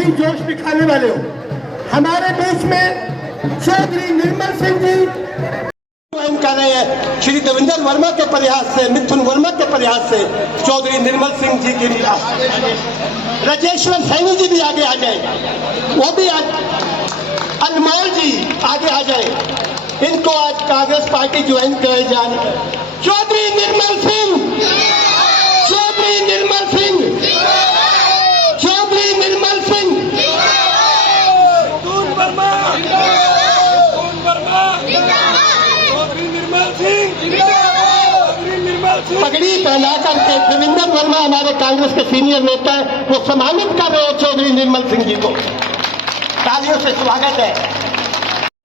यही जोश दिखाने वाले हो। हमारे बीच में चौधरी निर्मल सिंह जी कर रहे हैं। श्री देवेंद्र वर्मा के प्रयास से, मिथुन वर्मा के प्रयास से चौधरी निर्मल सिंह जी की राजेश्वर सैनी जी भी आगे आ जाए, वो भी अनमोल जी आगे आ जाए। इनको आज कांग्रेस पार्टी ज्वाइन करे जाए। चौधरी निर्मल सिंह, चौधरी निर्मल सिंह, चौधरी निर्मल सिंह, पगड़ी पहना करके देवेंद्र वर्मा हमारे कांग्रेस के सीनियर नेता है, वो सम्मानित कर रहे हैं चौधरी निर्मल सिंह जी को। तालियों से स्वागत है।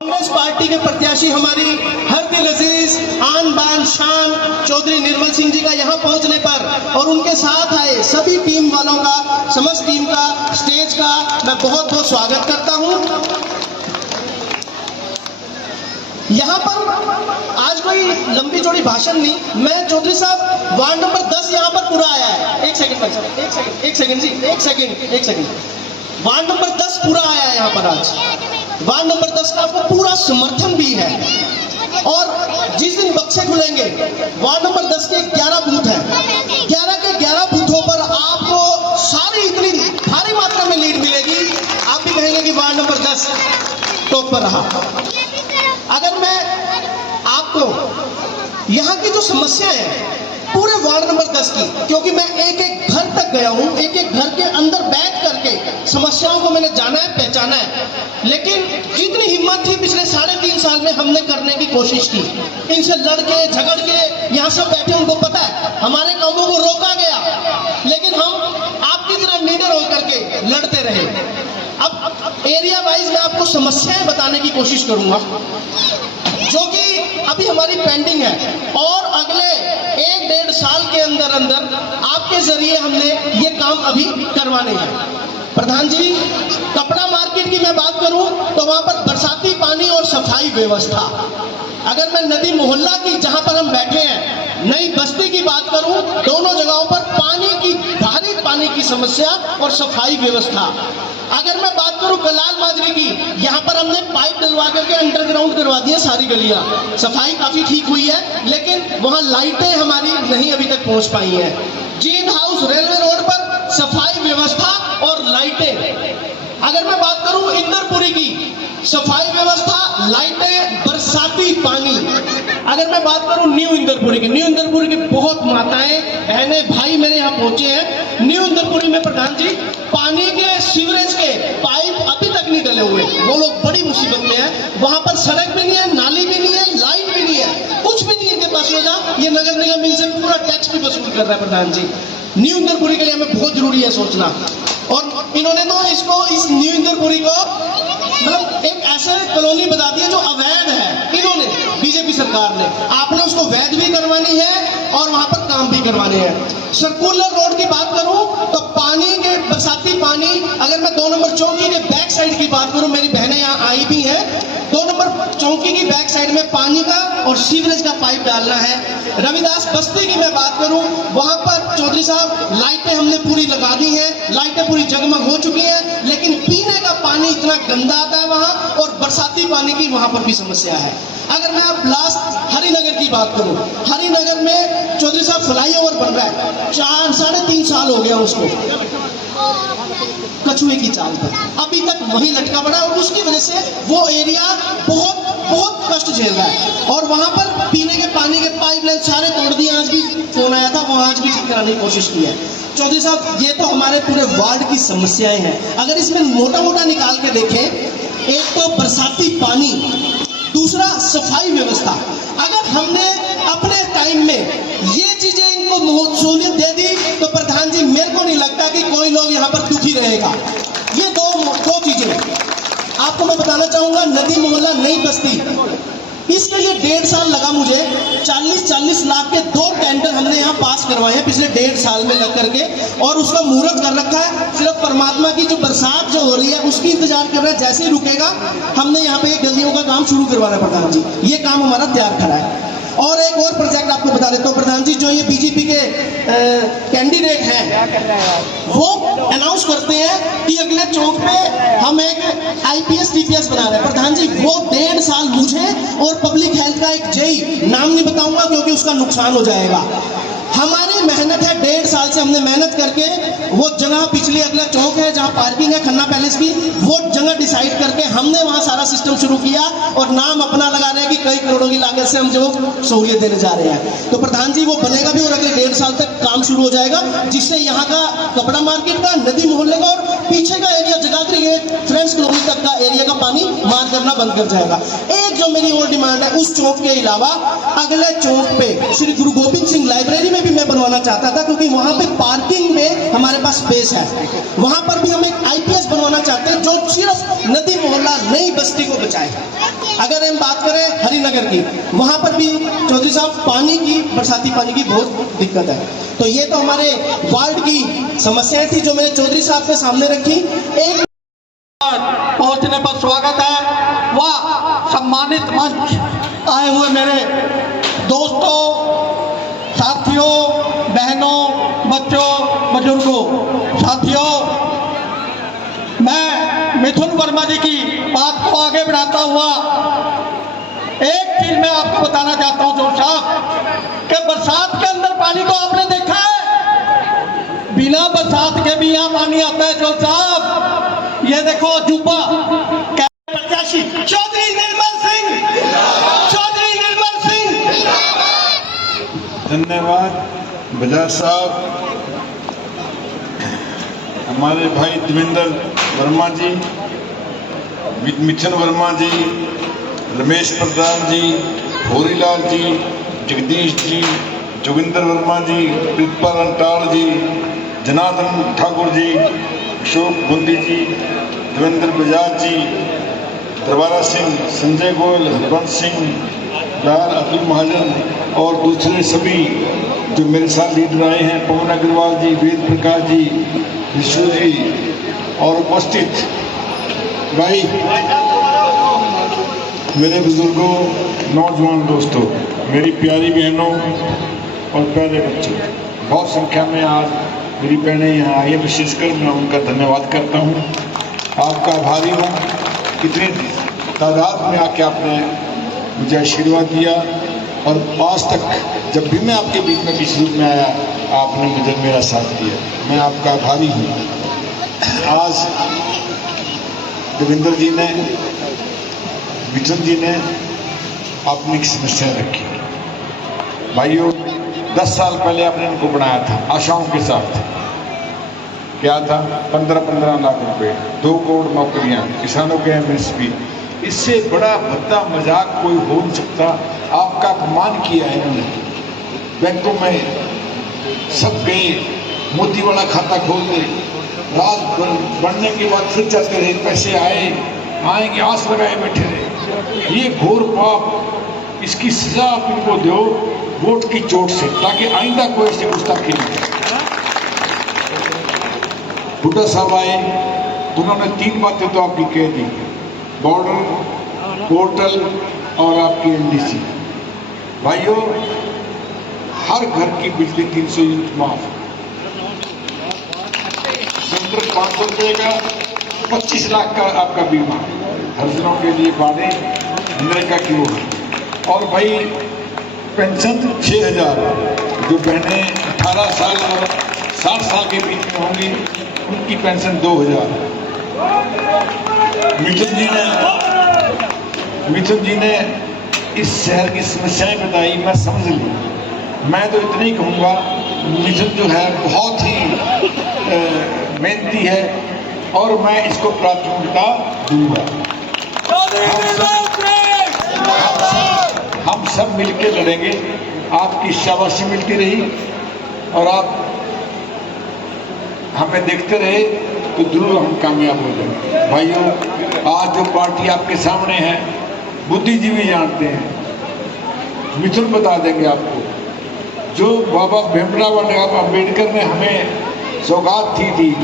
कांग्रेस पार्टी के प्रत्याशी हमारी हर दिल अजीज आन बान शान चौधरी निर्मल सिंह जी का यहाँ पहुंचने पर और उनके साथ आए सभी टीम वालों का, समस्त टीम का, स्टेज का मैं बहुत बहुत स्वागत करता हूँ। यहाँ पर आज कोई लंबी चौड़ी भाषण नहीं, मैं चौधरी साहब वार्ड नंबर 10 यहाँ पर पूरा आया है। एक सेकंड जी, एक सेकंड। वार्ड नंबर 10 पूरा आया है यहाँ पर आज। वार्ड नंबर 10 का आपको पूरा समर्थन भी है और जिस दिन बक्से खुलेंगे वार्ड नंबर 10 के 11 बूथ है, 11 के 11 बूथों पर आपको सारी इतनी भारी मात्रा में लीड मिलेगी, आप भी कहेंगे कि वार्ड नंबर 10 टॉप पर रहा। अगर मैं आपको यहाँ की जो समस्या है पूरे वार्ड नंबर 10 की, क्योंकि मैं एक एक घर तक गया हूँ, एक एक घर के अंदर बैठ करके समस्याओं को मैंने जाना है, पहचाना है, लेकिन जितनी हिम्मत थी पिछले 3.5 साल में हमने करने की कोशिश की। इनसे लड़के झगड़ के यहाँ सब बैठे, उनको पता है हमारे कामों को रोका गया, लेकिन हम आपकी तरह लीडर होकर के लड़ते रहे। अब एरिया वाइज मैं आपको समस्याएं बताने की कोशिश करूंगा जो कि अभी हमारी पेंडिंग है और अगले 1-1.5 साल के अंदर अंदर आपके जरिए हमने ये काम अभी करवाने हैं। प्रधान जी, कपड़ा मार्केट की मैं बात करूं तो वहां पर बरसाती पानी और सफाई व्यवस्था, अगर मैं नदी मोहल्ला की जहां पर हम बैठे हैं नई बस्ती की बात करूं, दोनों जगहों पर पानी की, भारी पानी की समस्या और सफाई व्यवस्था। अगर मैं बात करूं कलाल माजरी की, यहाँ पर हमने पाइप डलवा करके अंडरग्राउंड करवा दी है सारी गलियां, सफाई काफी ठीक हुई है, लेकिन वहां लाइटें हमारी नहीं अभी तक पहुंच पाई हैं। जींद हाउस रेलवे रोड पर सफाई व्यवस्था और लाइटें। अगर मैं बात करूं इंदरपुरी की, सफाई व्यवस्था, लाइटें, बरसाती पानी। अगर मैं बात करूं न्यू इंदरपुरी की, न्यू इंदरपुरी की बहुत माताएं, बहनें, भाई मेरे यहाँ पहुंचे हैं। न्यू इंदरपुरी में प्रधान जी पानी के, सीवरेज के पाइप अभी तक नहीं डले हुए, वो लोग बड़ी मुसीबत में हैं। वहां पर सड़क भी नहीं है, नाली भी नहीं है, लाइट भी नहीं है, कुछ भी नहीं इनके पास होगा। ये नगर निगम इनसे पूरा टैक्स भी वसूल कर रहा है। प्रधान जी, न्यू इंदरपुरी के लिए हमें बहुत जरूरी है सोचना, और इन्होंने तो इसको, इस न्यू इंदरपुरी को मतलब एक ऐसे कॉलोनी बता दी है जो अवैध है। इन्होंने, बीजेपी सरकार ने, आपने उसको वैध भी करवानी है और वहां पर काम भी करवाने हैं। सर्कुलर रोड की बात करूं तो पानी के, बरसाती पानी, अगर मैं 2 नंबर चौकी के बैक साइड की बात करूं, मेरी बहनें यहाँ आई भी हैं, 2 नंबर चौकी की बैक साइड में पानी का और सीवरेज का पाइप डालना है। रविदास बस्ती की मैं बात करूं, वहां पर चौधरी साहब लाइटें हमने पूरी लगा दी हैं, लाइटें पूरी जगमग हो चुकी हैं, लेकिन पीने का पानी इतना गंदा आता है वहां, और बरसाती पानी की वहां पर भी समस्या है। अगर मैं अब लास्ट हरिनगर की बात करूं, हरिनगर में चौधरी साहब फ्लाईओवर बन रहा है, 4-3.5 साल हो गया उसको, कछुए की चाल पर अभी तक वहीं लटका पड़ा, और उसकी वजह से वो एरिया बहुत बहुत कष्ट झेल रहा है। और वहां पर पीने के पानी के पाइपलाइन सारे तोड़ दिए। आज भी फोन आया था, वो आज भी ठीक कराने की कोशिश की है। चौधरी साहब, ये तो हमारे पूरे वार्ड की समस्याएं हैं। अगर इसमें मोटा मोटा निकाल के देखें, एक तो बरसाती पानी, दूसरा सफाई व्यवस्था। अगर हमने अपने टाइम में ये चीजें इनको सहूलियत दे दी तो प्रधान जी मेरे को नहीं लगता कि कोई लोग यहाँ पर दुखी रहेगा। ये दो चीजें आपको मैं बताना चाहूंगा। नदी मोहल्ला नई बस्ती, इसके लिए 1.5 साल लगा मुझे। 40 लाख के 2 टेंडर हमने यहाँ पास करवाए हैं पिछले 1.5 साल में लग करके, और उसका मुहूर्त कर रखा है। सिर्फ परमात्मा की जो बरसात जो हो रही है उसकी इंतजार कर रहे हैं, जैसे ही रुकेगा हमने यहाँ पे गलियों का काम शुरू करवाना है। प्रधान जी, ये काम हमारा तैयार खड़ा है। और एक और प्रोजेक्ट आपको बता देता हूँ प्रधान जी, जो ये बीजेपी के कैंडिडेट हैं वो अनाउंस करते हैं कि अगले चौक पे हम एक आईपीएस टीपीएस बना रहे हैं। प्रधान जी, वो 1.5 साल मुझे और पब्लिक हेल्थ का एक जेई, नाम नहीं बताऊंगा क्योंकि उसका नुकसान हो जाएगा, हमारी मेहनत है, 1.5 साल से हमने मेहनत करके वो जगह, पिछली अगला चौक है जहां पार्किंग है खन्ना पैलेस की, वो जगह डिसाइड करके हमने वहां सारा सिस्टम शुरू किया और नाम अपना लगा रहे हैं कि कई करोड़ों की लागत से हम जो सहूलियत देने जा रहे हैं। तो प्रधान जी वो बनेगा भी और अगले 1.5 साल तक काम शुरू हो जाएगा, जिससे यहाँ का कपड़ा मार्केट का, नदी मोहल्ले का और पीछे का एरिया जगाधरी फ्रेंड्स कॉलोनी तक का एरिया का पानी मार करना बंद कर जाएगा। एक जो मेरी और डिमांड है, उस चौक के अलावा अगले चौक पे श्री गुरु गोविंद सिंह लाइब्रेरी में भी मैं बनवाना चाहता था, क्योंकि वहां पे पार्किंग में हमारे पास स्पेस है, वहां पर भी हम एक आईपीएस बनवाना चाहते हैं जो सिर्फ नदी मोहल्ला नई बस्ती को बचाए। अगर हम बात करें हरिनगर की, वहां पर भी चौधरी साहब पानी की, बरसाती पानी की बहुत दिक्कत है। तो ये तो हमारे वार्ड की समस्याएं थी जो मैंने चौधरी साहब के सामने रखी। एक पहुंचने पर स्वागत है। वाह, सम्मानित मंच आए हुए मेरे दोस्तों, साथियों, बहनों, बच्चों, बुजुर्गों, साथियों, मैं मिथुन वर्मा जी की बात को आगे बढ़ाता हुआ एक चीज मैं आपको बताना चाहता हूं जोर साहब, कि बरसात के अंदर पानी को आपने देखा है, बिना बरसात के भी यहाँ पानी आता है जोर साहब। ये देखो अजूबा प्रत्याशी चौधरी निर्मल सिंह, चौधरी निर्मल सिंह। धन्यवाद बजाज साहब, हमारे भाई देवेंद्र वर्मा जी, मिथुन वर्मा जी, रमेश प्रधान जी, होरीलाल जी, जगदीश जी, जोगिंदर वर्मा जी, प्रितपाल अंटाल जी, जनार्दन ठाकुर जी, अशोक बुंदी जी, देवेंद्र बजाज जी, दरबारा सिंह, संजय गोयल, हरबंश सिंह, लाल अतुल महाजन और दूसरे सभी जो मेरे साथ लीडर आए हैं, पवन अग्रवाल जी, वेद प्रकाश जी, विश्व जी और उपस्थित भाई, मेरे बुजुर्गों, नौजवान दोस्तों, मेरी प्यारी बहनों और प्यारे बच्चों, बहुत संख्या में आज मेरी बहनें यहाँ आई है, विशेषकर मैं उनका धन्यवाद करता हूँ। आपका आभारी हूँ, इतनी तादाद में आके आपने मुझे आशीर्वाद दिया और आज तक जब भी मैं आपके बीच में किसी रूप में आया आपने मुझे मेरा साथ दिया, मैं आपका आभारी हूँ। आज देवेंद्र जी ने, मिथुन जी ने अपनी एक समस्या रखी। भाइयों, 10 साल पहले आपने इनको बनाया था आशाओं के साथ, क्या था, 15-15 लाख रुपए, 2 करोड़ नौकरियां, किसानों के एमएसपी, इससे बड़ा भद्दा मजाक कोई हो नहीं सकता। आपका अपमान किया है इन्होंने, बैंकों में सब गए, मोती वाला खाता खोल दे, रात बढ़ने के बाद फिर जाते रहे, पैसे आएंगे आस लगाए बैठे रहे। ये घोर पाप, इसकी सजा आप इनको दो वोट की चोट से, ताकि आइंदा कोई ऐसी गुस्ताखी नहीं करे। बुड्ढा साहब आए, उन्होंने 3 बातें तो आपकी कह दी, बॉर्डर, पोर्टल और आपकी एनडीसी। भाइयों, हर घर की बिजली 300 यूनिट माफ, सेंटर 500 रुपये का, 25 लाख का आपका बीमा, हर दिनों के लिए बाड़े नरेगा की ओर। और भाई पेंशन 6000, जो बहनें 18 साल और 60 साल के बीच में होंगी उनकी पेंशन 2000। मिथुन जी ने इस शहर की समस्याएं बताई, मैं समझ ली। मैं तो इतना ही कहूँगा, मिथुन जो है बहुत ही मेहनती है और मैं इसको प्राथमिकता दूंगा। हम सब मिलकर लड़ेंगे, आपकी शाबाशी मिलती रही और आप हमें देखते रहे तो जरूर हम कामयाब हो जाएंगे। भाइयों, आज जो पार्टी आपके सामने है, बुद्धिजीवी जानते हैं, मिथुन बता देंगे आपको, जो बाबा भीमराव अम्बेडकर ने हमें सौगात थी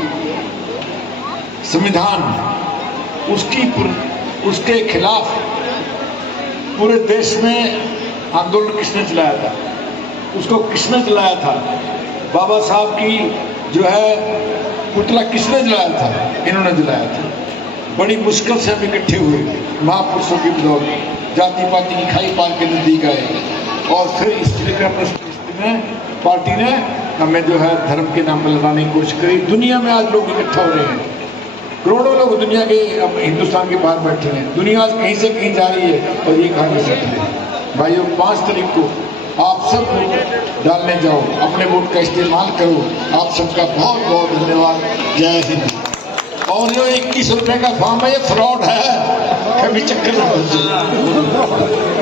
संविधान, उसके खिलाफ पूरे देश में आंदोलन किसने चलाया था, उसको किसने चलाया था, बाबा साहब की जो है पुतला किसने जलाया था? इन्होंने जलाया था। बड़ी मुश्किल से हम इकट्ठे हुए महापुरुषों की बदौलत, जाति पाति की खाई पार के नजदीक आए और फिर इस परिस्थिति में पार्टी ने हमें जो है धर्म के नाम पर लड़ाने की कोशिश करी। दुनिया में आज लोग इकट्ठा हो रहे हैं, करोड़ों लोग दुनिया के, अब हिंदुस्तान के बाहर बैठे हैं, दुनिया कहीं से कहीं जा रही है और ये कहाँ नहीं सकते हैं। भाइयों 5 तारीख को आप सब वोट डालने जाओ, अपने वोट का इस्तेमाल करो। आप सबका बहुत बहुत धन्यवाद। जय हिंद। और जो 21 रुपए का फॉर्म है ये फ्रॉड है, कभी चक्कर में फंस जाओ।